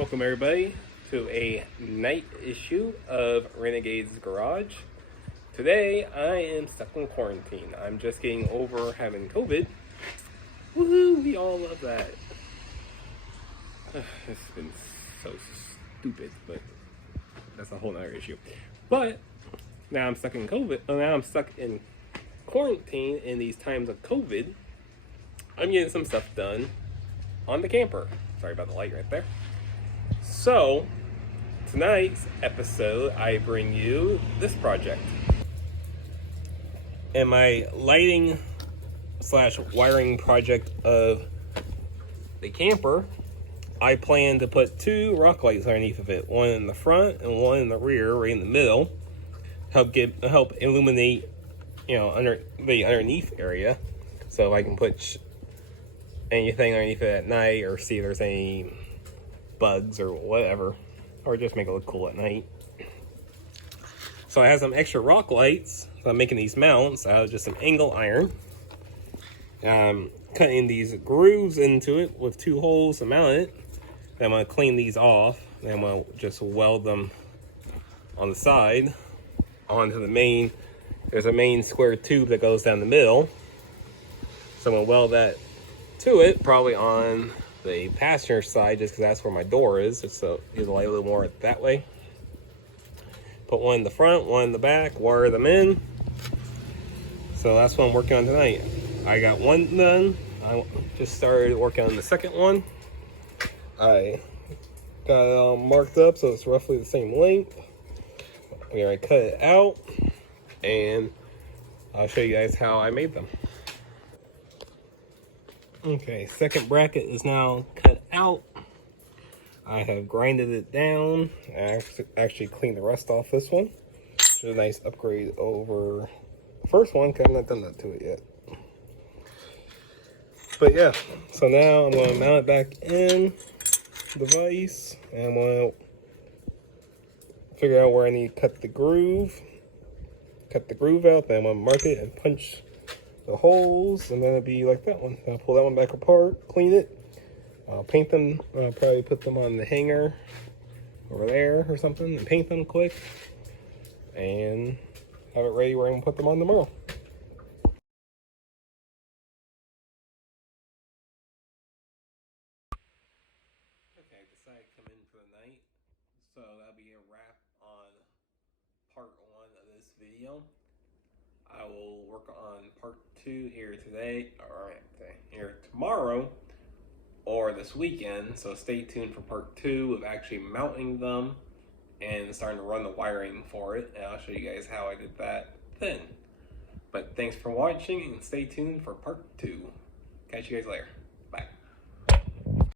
Welcome everybody to a night issue of Renegade's Garage. Today I am stuck in quarantine. I'm just getting over having COVID. Woohoo! We all love that. It's been so stupid, but that's a whole nother issue. But now I'm stuck in COVID. Now I'm stuck in quarantine in these times of COVID. I'm getting some stuff done on the camper. Sorry about the light right there. So, tonight's episode, I bring you this project. In my lighting / wiring project of the camper, I plan to put 2 rock lights underneath of it. One in the front and one in the rear, right in the middle. Help illuminate, under the underneath area. So I can put anything underneath it at night or see if there's any bugs or whatever, or just make it look cool at night. So I have some extra rock lights, so I'm making these mounts out of just some angle iron. Cutting these grooves into it with 2 holes to mount it. Then I'm going to clean these off, then I'm going to just weld them on the side onto the main. There's a main square tube that goes down the middle, so I'm going to weld that to it, probably on the passenger side, just because that's where my door is, just so you can light a little more that way. Put one in the front, one in the back, wire them in. So that's what I'm working on tonight. I got one done. I just started working on the second one. I got it all marked up so it's roughly the same length. Here I cut it out, and I'll show you guys how I made them. Okay, second bracket is now cut out. I have grinded it down. I actually cleaned the rust off this one, which is a nice upgrade over the first one, because I've not done that to it yet. But yeah, so now I'm going to mount it back in the vise, and I'm going to figure out where I need to cut the groove out. Then I'm going to mark it and punch the holes, and then it'll be like that one. I'll pull that one back apart, clean it, I'll paint them. I'll probably put them on the hanger over there or something and paint them quick, and have it ready where I'm gonna put them on tomorrow. Okay, I decided to come in for the night, so that'll be a wrap on part 1 of this video. I will work on part 2 here tomorrow, or this weekend. So stay tuned for part 2 of actually mounting them and starting to run the wiring for it. And I'll show you guys how I did that then. But thanks for watching, and stay tuned for part 2. Catch you guys later.